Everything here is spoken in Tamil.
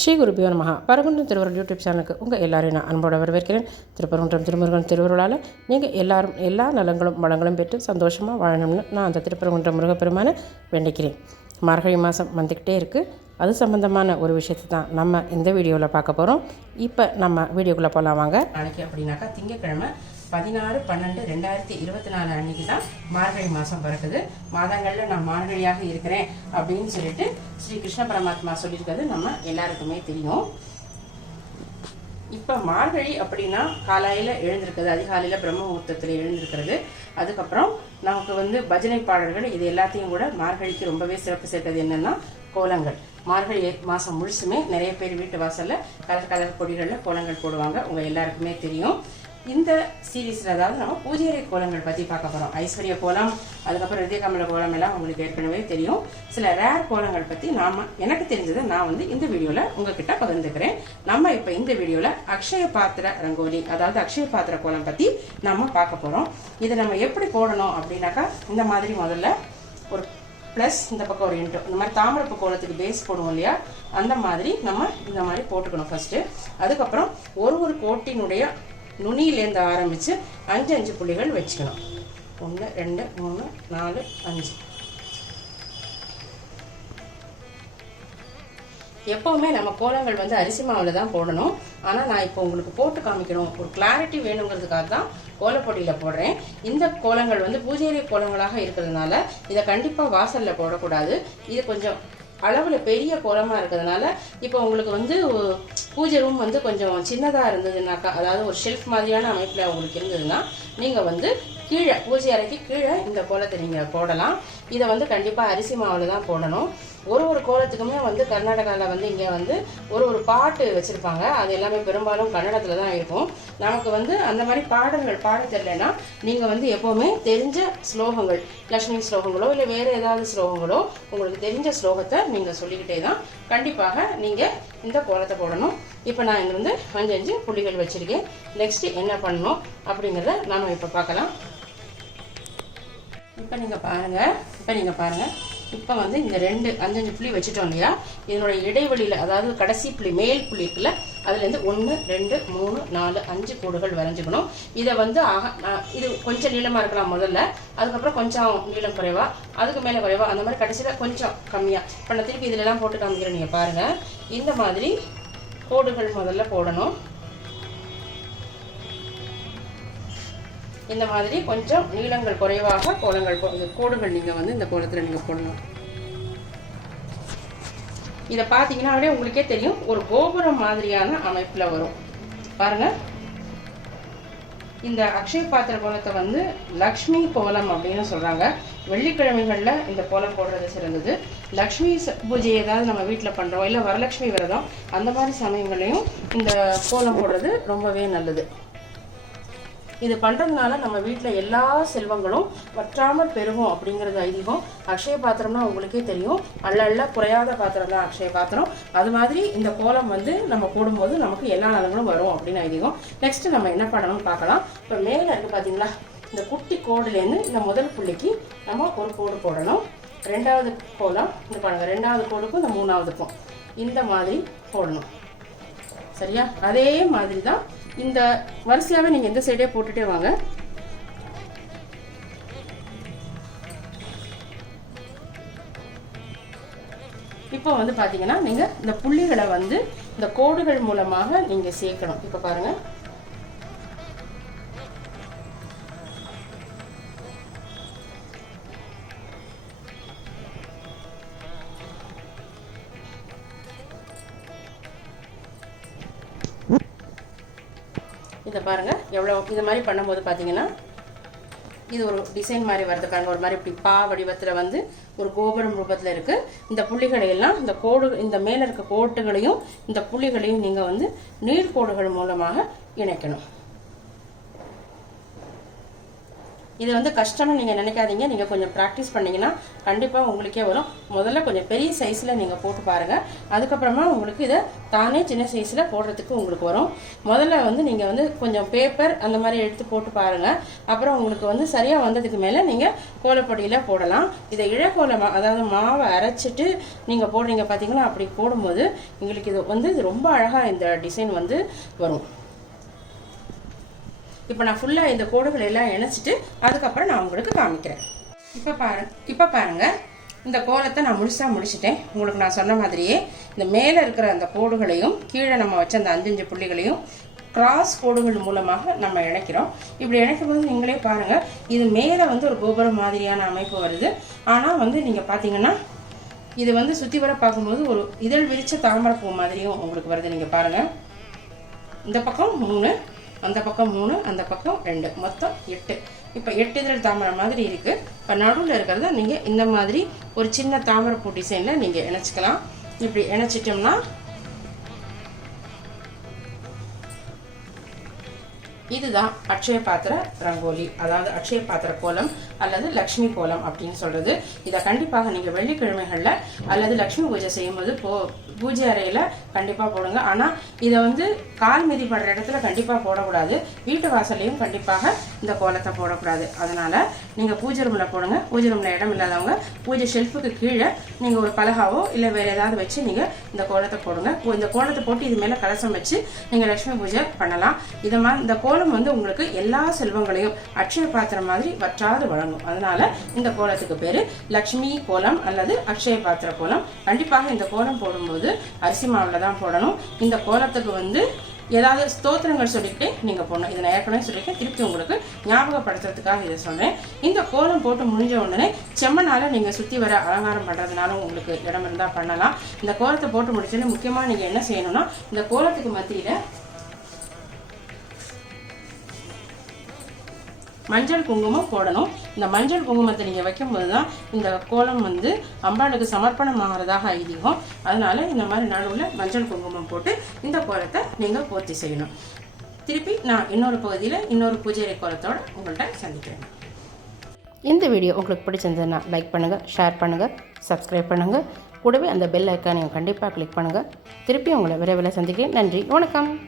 ஸ்ரீ குருபியோ நமஹா. பரகுன்றம் திருவருள் யூடியூப் சேனலுக்கு உங்கள் எல்லாரையும் நான் அன்போடு வரவேற்கிறேன். திருப்பரங்குன்றம் திருமுருகன் திருவருளால் நீங்கள் எல்லாரும் எல்லா நலங்களும் வளங்களும் பெற்று சந்தோஷமாக வாழணும்னு நான் அந்த திருப்பரங்குன்றம் முருகப்பெருமானை வேண்டிக்கிறேன். மார்கழி மாதம் வந்துக்கிட்டே இருக்குது அது சம்மந்தமான ஒரு விஷயத்தை தான் நம்ம இந்த வீடியோவில் பார்க்க போகிறோம் இப்போ நம்ம வீடியோக்குள்ளே போகலாம் வாங்க. நாளைக்கு அப்படின்னாக்கா திங்கக்கிழமை பதினாறு பன்னெண்டு ரெண்டாயிரத்தி இருபத்தி நாலு அன்னைக்கு தான் மார்கழி மாதம் பிறக்குது. மாதங்களில் நான் மார்கழியாக இருக்கிறேன் அப்படின்னு சொல்லிட்டு ஸ்ரீ கிருஷ்ண பரமாத்மா சொல்லியிருக்கிறது நம்ம எல்லாருக்குமே தெரியும். இப்போ மார்கழி அப்படின்னா காலையில் எழுந்திருக்கிறது அதிகாலையில் பிரம்ம முகூர்த்தத்தில் எழுந்திருக்கிறது. அதுக்கப்புறம் நமக்கு வந்து பஜனை பாடல்கள் இது எல்லாத்தையும் கூட மார்கழிக்கு ரொம்பவே சிறப்பு சேர்க்கிறது என்னென்னா கோலங்கள். மார்கழி மாதம் முழுசுமே நிறைய பேர் வீட்டு வாசலில் கலர் கலர் கொடிகளில் கோலங்கள் போடுவாங்க. உங்கள் எல்லாருக்குமே தெரியும். இந்த சீரீஸில் அதாவது நம்ம பூஜையறை கோலங்கள் பற்றி பார்க்க போகிறோம் ஐஸ்வர்ய கோலம் அதுக்கப்புறம் விஜயகமல கோலம் எல்லாம் உங்களுக்கு ஏற்கனவே தெரியும். சில ரேர் கோலங்கள் பற்றி நாம் எனக்கு தெரிஞ்சதை நான் வந்து இந்த வீடியோவில் உங்ககிட்ட பகிர்ந்துக்கிறேன். நம்ம இப்போ இந்த வீடியோவில் அக்ஷய பாத்திர ரங்கோலி அதாவது அக்ஷய பாத்திர கோலம் பற்றி நம்ம பார்க்க போகிறோம் இதை நம்ம எப்படி போடணும் அப்படின்னாக்கா இந்த மாதிரி முதல்ல ஒரு ப்ளஸ் இந்த பக்கம் ஒரு இன்ட்டு இந்த மாதிரி தாமரப்பு கோலத்துக்கு பேஸ் போடுவோம் இல்லையா? அந்த மாதிரி நம்ம இந்த மாதிரி போட்டுக்கணும் ஃபஸ்ட்டு அதுக்கப்புறம் ஒரு ஒரு கோட்டினுடைய நுனியிலேருந்து ஆரம்பித்து அஞ்சு அஞ்சு புள்ளிகள் வச்சுக்கணும். ஒன்று ரெண்டு மூணு நாலு அஞ்சு. எப்போவுமே நம்ம கோலங்கள் வந்து அரிசி மாவில் தான் போடணும். ஆனால் நான் இப்போ உங்களுக்கு போட்டு காமிக்கணும். ஒரு கிளாரிட்டி வேணுங்கிறதுக்காக தான் கோலப்பொடியில் போடுறேன். இந்த கோலங்கள் வந்து பூஜை கோலங்களாக இருக்கிறதுனால இதை கண்டிப்பாக வாசலில் போடக்கூடாது. இது கொஞ்சம் அளவில் பெரிய குளமாக இருக்கிறதுனால இப்போ உங்களுக்கு வந்து பூஜை ரூம் வந்து கொஞ்சம் சின்னதாக இருந்ததுனாக்கா அதாவது ஒரு ஷெல்ஃப் மாதிரியான அமைப்பில் உங்களுக்கு இருந்ததுன்னா நீங்கள் வந்து கீழே பூஜை அறைக்கு கீழே இந்த கோலத்தை நீங்கள் போடலாம். இதை வந்து கண்டிப்பாக அரிசி மாவில் தான் போடணும். ஒரு ஒரு கோலத்துக்குமே வந்து கர்நாடகாவில் வந்து இங்கே வந்து ஒரு ஒரு பாட்டு வச்சுருப்பாங்க. அது எல்லாமே பெரும்பாலும் கன்னடத்தில் தான் இருக்கும். நமக்கு வந்து அந்த மாதிரி பாடல்கள் பாட தெரியலனா நீங்கள் வந்து எப்போவுமே தெரிஞ்ச ஸ்லோகங்கள் லக்ஷ்மி ஸ்லோகங்களோ இல்லை வேறு ஏதாவது ஸ்லோகங்களோ உங்களுக்கு தெரிஞ்ச ஸ்லோகத்தை நீங்கள் சொல்லிக்கிட்டே தான் கண்டிப்பாக நீங்கள் இந்த கோலத்தை போடணும். இப்போ நான் இங்கே வந்து அஞ்சு அஞ்சு புள்ளிகள் வச்சுருக்கேன். நெக்ஸ்ட்டு என்ன பண்ணணும் அப்படிங்கிறத நாம் இப்போ பார்க்கலாம். இப்போ நீங்கள் பாருங்கள் இப்போ நீங்கள் பாருங்கள் இப்போ வந்து இந்த ரெண்டு அஞ்சஞ்சு புள்ளி வச்சுட்டோம் இல்லையா? இதனுடைய இடைவெளியில் அதாவது கடைசி புள்ளி மேல் புள்ளி இருக்குல்ல அதுலேருந்து ஒன்று ரெண்டு மூணு நாலு அஞ்சு கோடுகள் வரைஞ்சிக்கணும். இதை வந்து அக இது கொஞ்சம் நீளமாக இருக்கலாம் முதல்ல. அதுக்கப்புறம் கொஞ்சம் நீளம் குறைவா அதுக்கு மேலே குறைவா அந்த மாதிரி கடைசியில் கொஞ்சம் கம்மியாக இப்போ நான் திருப்பி இதிலெல்லாம் போட்டு காமிக்கிறேன் நீங்கள் பாருங்கள் இந்த மாதிரி கோடுகள் முதல்ல போடணும். இந்த மாதிரி கொஞ்சம் நீளங்கள் குறைவாக கோலங்கள் கோடுகள் நீங்கள் வந்து இந்த கோலத்தில் நீங்கள் போடணும். இதை பார்த்தீங்கன்னா அப்படியே உங்களுக்கே தெரியும். ஒரு கோபுரம் மாதிரியான அமைப்பில் வரும். பாருங்க. இந்த அக்ஷய பாத்திர கோலத்தை வந்து லக்ஷ்மி கோலம் அப்படின்னு சொல்கிறாங்க வெள்ளிக்கிழமைகளில் இந்த கோலம் போடுறது சிறந்தது. லக்ஷ்மி பூஜை ஏதாவது நம்ம வீட்டில் பண்ணுறோம் இல்லை வரலட்சுமி விரதம். அந்த மாதிரி சமயங்களையும் இந்த கோலம் போடுறது ரொம்பவே நல்லது. இது பண்ணுறதுனால நம்ம வீட்டில் எல்லா செல்வங்களும் வற்றாமல் பெருகும் அப்படிங்கிறது ஐதீகம். அக்ஷய பாத்திரம்னா உங்களுக்கே தெரியும். அல்ல அல்ல குறையாத பாத்திரம் தான் அக்ஷய பாத்திரம். அது மாதிரி இந்த கோலம் வந்து நம்ம போடும்போது நமக்கு எல்லா நலங்களும் வரும் அப்படின்னு ஐதீகம். நெக்ஸ்ட் நம்ம என்ன பண்ணணும்னு பார்க்கலாம். இப்போ மேலே இருக்குது பார்த்தீங்களா இந்த குட்டி கோடுலேருந்து இந்த முதல் புள்ளிக்கு நம்ம ஒரு கோடு போடணும். ரெண்டாவது கோலம் இந்த பாருங்கள் ரெண்டாவது கோடுக்கும் இந்த மூணாவதுக்கும் இந்த மாதிரி போடணும். சரியா? அதே மாதிரி தான் இந்த வரிசையாகவே நீங்கள் எந்த சைடே போட்டுட்டே வாங்க. இப்போ வந்து பார்த்தீங்கன்னா நீங்கள் இந்த புள்ளிகளை வந்து இந்த கோடுகள் மூலமாக நீங்கள் சேர்க்கணும். இப்போ பாருங்கள் இதை பாருங்கள் எவ்வளோ இது மாதிரி பண்ணும்போது பார்த்தீங்கன்னா இது ஒரு டிசைன் மாதிரி வருது ஒரு மாதிரி இப்படி பா வடிவத்தில் வந்து ஒரு கோபுரம் ரூபத்தில் இருக்குது இந்த புள்ளிகளை எல்லாம் இந்த கோடு இந்த மேலே இருக்க கோட்டுகளையும் இந்த புள்ளிகளையும் நீங்கள் வந்து நீர்க்கோடுகள் மூலமாக இணைக்கணும். இது வந்து கஷ்டம்னு நீங்கள் நினைக்காதீங்க. நீங்கள் கொஞ்சம் ப்ராக்டிஸ் பண்ணிங்கன்னா கண்டிப்பாக உங்களுக்கே வரும். முதல்ல கொஞ்சம் பெரிய சைஸில் நீங்கள் போட்டு பாருங்கள் அதுக்கப்புறமா உங்களுக்கு இதை தானே சின்ன சைஸில் போடுறதுக்கு உங்களுக்கு வரும். முதல்ல வந்து நீங்கள் வந்து கொஞ்சம் பேப்பர் அந்த மாதிரி எடுத்து போட்டு பாருங்கள் அப்புறம் உங்களுக்கு வந்து சரியாக வந்ததுக்கு மேலே நீங்கள் கோலப்பொடியில் போடலாம். இதை இழக்கோல மா அதாவது மாவை அரைச்சிட்டு நீங்கள் போடுறீங்க பார்த்தீங்கன்னா அப்படி போடும்போது உங்களுக்கு இது வந்து இது ரொம்ப அழகாக இந்த டிசைன் வந்து வரும். இப்போ நான் ஃபுல்லாக இந்த கோடுகள் எல்லாம் இணைச்சிட்டு அதுக்கப்புறம் நான் உங்களுக்கு காமிக்கிறேன். இப்போ பாரு இப்போ பாருங்கள் இந்த கோலத்தை நான் முழுசாக முடிச்சிட்டேன். உங்களுக்கு நான் சொன்ன மாதிரியே இந்த மேலே இருக்கிற அந்த கோடுகளையும் கீழே நம்ம வச்ச அந்த அஞ்சஞ்சு புள்ளிகளையும் கிராஸ் கோடுகள் மூலமாக நம்ம இணைக்கிறோம். இப்படி இணைக்கும் போது நீங்களே பாருங்கள் இது மேலே வந்து ஒரு கோபுரம் மாதிரியான அமைப்பு வருது. ஆனால் வந்து நீங்கள் பார்த்தீங்கன்னா இது வந்து சுற்றி வர பார்க்கும்போது ஒரு இதழ் விரிச்ச பூ மாதிரியும் உங்களுக்கு வருது. நீங்கள் பாருங்கள் இந்த பக்கம் மூணு அந்த பக்கம் மூணு அந்த பக்கம் ரெண்டு. மொத்தம் எட்டு. இப்போ எட்டு இதழ் தாமரை மாதிரி இருக்குது இப்போ நடுவில் இருக்கிறத நீங்கள் இந்த மாதிரி ஒரு சின்ன தாமரைப்பூ டிசைனில் நீங்கள் இணைச்சிக்கலாம். இப்படி இணைச்சிட்டோம்னா இதுதான் அக்ஷய பாத்திர ரங்கோலி. அதாவது அக்ஷய பாத்திர கோலம். அல்லது லக்ஷ்மி கோலம் அப்படின்னு சொல்றது. இதை கண்டிப்பாக நீங்க வெள்ளிக்கிழமைகள்ல அல்லது லக்ஷ்மி பூஜை செய்யும்போது போ பூஜை அறையில கண்டிப்பா போடுங்க. ஆனா இதை வந்து கால் மிதி படுற இடத்துல கண்டிப்பா போடக்கூடாது. வீட்டு வாசல்லையும் கண்டிப்பாக இந்த கோலத்தை போடக்கூடாது. அதனால நீங்கள் பூஜை ரூமில் போடுங்க. பூஜை ரூமில் இடம் இல்லாதவங்க பூஜை ஷெல்ஃபுக்கு கீழே நீங்கள் ஒரு பலகாவோ இல்லை வேறு ஏதாவது வச்சு நீங்கள் இந்த கோலத்தை போடுங்க. இந்த கோலத்தை போட்டு இது மேலே கலசம் வச்சு நீங்கள் லட்சுமி பூஜை பண்ணலாம். இதை மாதிரி இந்த கோலம் வந்து உங்களுக்கு எல்லா செல்வங்களையும் அக்ஷய பாத்திரம் மாதிரி வற்றாது வழங்கும். அதனால் இந்த கோலத்துக்கு பேர் லக்ஷ்மி கோலம் அல்லது அக்ஷய பாத்திர கோலம். கண்டிப்பாக இந்த கோலம் போடும்போது அரிசி மாவில் தான் போடணும். இந்த கோலத்துக்கு வந்து ஏதாவது ஸ்தோத்திரங்கள் சொல்லிட்டு நீங்கள் போடணும். இதை நான் ஏற்கனவே சொல்லியிருக்கேன். திருப்பி உங்களுக்கு ஞாபகப்படுத்துறதுக்காக இதை சொல்கிறேன் இந்த கோலம் போட்டு முடிஞ்ச உடனே செம்மனால் நீங்கள் சுற்றி வர அலங்காரம் பண்ணுறதுனாலும் உங்களுக்கு இடம் இருந்தால் பண்ணலாம். இந்த கோலத்தை போட்டு முடிச்சோடனே முக்கியமாக நீங்கள் என்ன செய்யணும்னா இந்த கோலத்துக்கு மத்தியில் மஞ்சள் குங்குமம் போடணும். இந்த மஞ்சள் குங்குமத்தை நீங்கள் வைக்கும்போது தான் இந்த கோலம் வந்து அம்பாளுக்கு சமர்ப்பணம் ஆகிறதாக ஐதீகம். அதனால் இந்த மாதிரி நடுவில் மஞ்சள் குங்குமம் போட்டு இந்த கோலத்தை நீங்கள் பூர்த்தி செய்யணும். திருப்பி நான் இன்னொரு பகுதியில் இன்னொரு பூஜை கோலத்தோட உங்கள்கிட்ட சந்திக்கிறேன். இந்த வீடியோ உங்களுக்கு பிடிச்சிருந்ததுன்னா லைக் பண்ணுங்கள் ஷேர் பண்ணுங்கள் சப்ஸ்கிரைப் பண்ணுங்கள் கூடவே அந்த பெல் ஐக்கானையும் கண்டிப்பாக கிளிக் பண்ணுங்கள் திருப்பி உங்களை விரைவில் சந்திக்கிறேன். நன்றி வணக்கம்.